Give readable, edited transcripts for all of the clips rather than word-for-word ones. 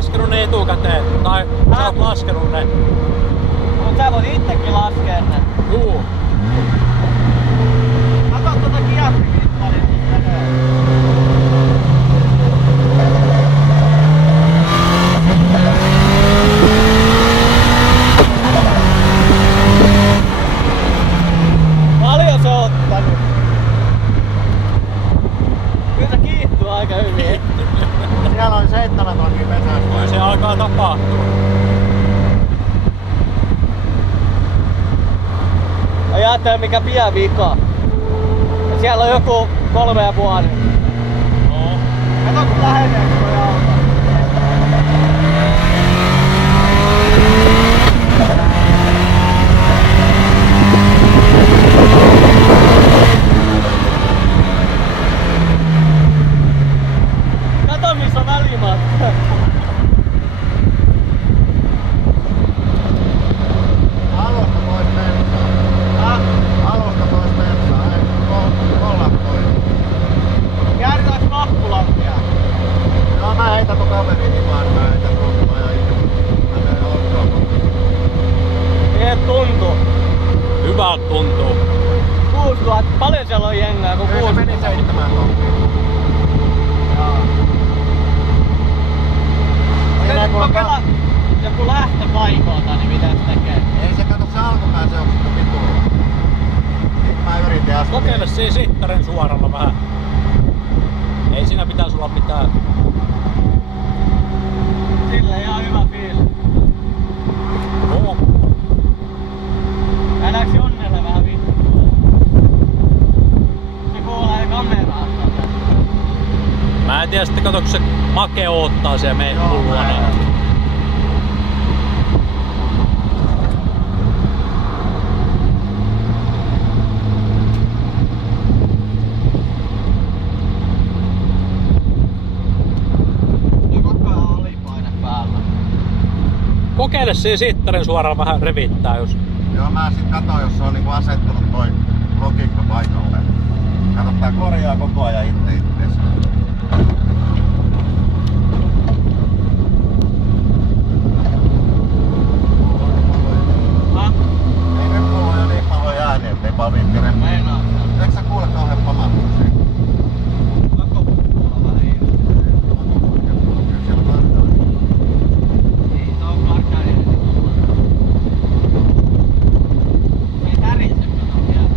laskenut ne etukäteen? Tai sä oot laskenut ne? Mut sä voit itsekin laskea ne. Juu. Kato tuota kiastriviittaria, mistä menee. Paljon se on ottanut? Kyllä se kiihtyy aika hyvin. Siellä on 7 tonnia pesästä. Kyllä se alkaa tapahtua. Ajattele mikä pian vika. Ja siellä on joku 3,5. No. Kato kun lähenee toi auto. Kato missä on välimatka. Alusta pois mennään. Alusta pois mennään. Olla pois. Kääritäänkö nappulampia? Joo, mä heitän ton kaverini vaan. Mä heitän tuolta ja itse. Mä menen ottoon. Mie tuntuu. Hyvältä tuntuu. 6000. Paljon siellä on jengää kun Kyllä se 6000. meni 7 tonnia. Siinä kun kokeilla joku lähtöpaikolta, niin mitä se tekee? Ei se kato se alkupää, se on sitten pitulla. Nyt mä yritin äsken. Kokeile siinä sittaren suoralla vähän. Ei siinä pitäisi olla mitään. Sillä ihan hyvä fiilis. No. Nähdäänkö Jonnelle vähän vittua? Se kuulee kameraa. Mä en tiedä sitten kato, kun se Make oottaa siellä meidän Joo, luona. mä en. Ja koko ajan alipaine päällä. Kokeile siinä sittaren suoralla vähän revittää, jos... Joo, mä sit katon, jos se on niinku asettunut toi logiikka paikalle. Kato, tää korjaa koko ajan itteensä. Ei nyt mulla on jo niin paljon ääniä, ettei vaan viitti Meinaa. Eikö sä kuule kauhean pamahtuksia? Pakko kuulla vähän ilman. Kyllä siellä kantaa. Niin, se on karkkainen. Ei tärise kato vielä.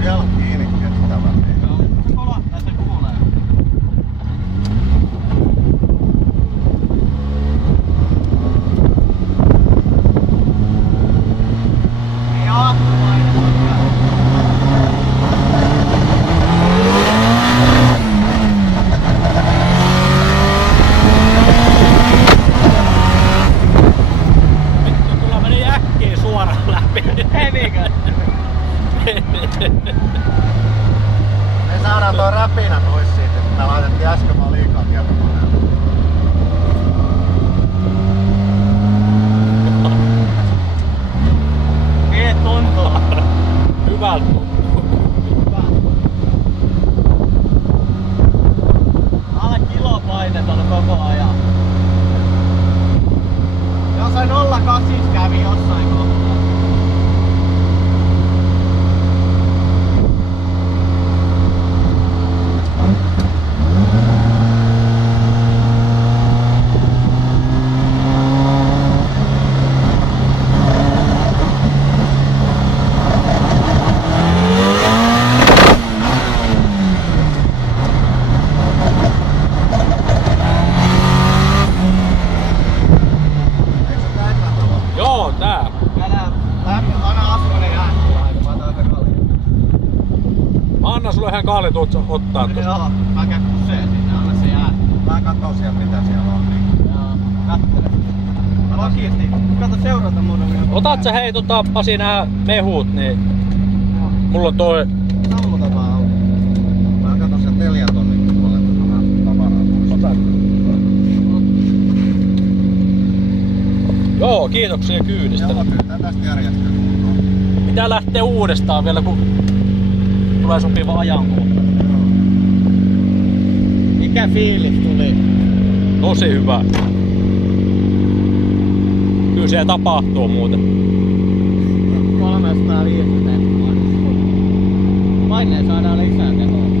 Siellä on kiinnikkeet sitä väliin. Vittu, kyllä meni äkkiä suoraan läpi. Me saadaan toi räpinä pois siitä, että me laitettiin äsken vaan liikaa tietokoneella. Hyvältä tuntuu. Alle kilopainetta on koko ajan. Jossain 0,8 kävi jossain kohtaa. Kalle tuut ottaa tuosta. Joo, mä käyn kuseen sinne, anna se jää. Mä katson siellä mitä siellä on. Niin. Joo, kattele. Oikeesti, kato seurata muuten. Otat sä hei Pasi nää mehut, niin mulla on toi. Sammuta vaan auto. Mä katson sen 4 tonnin puolelta tavaraa. Ota. Joo, kiitoksia kyydistä. Joo, kyllä tästä järjestyy. Pitää lähteä uudestaan vielä, kun tulee sopiva ajankohta. Mikä fiilis tuli? Tosi hyvä. Kyllä se tapahtuu muuten. 350. Paineen saadaan lisää tehoa.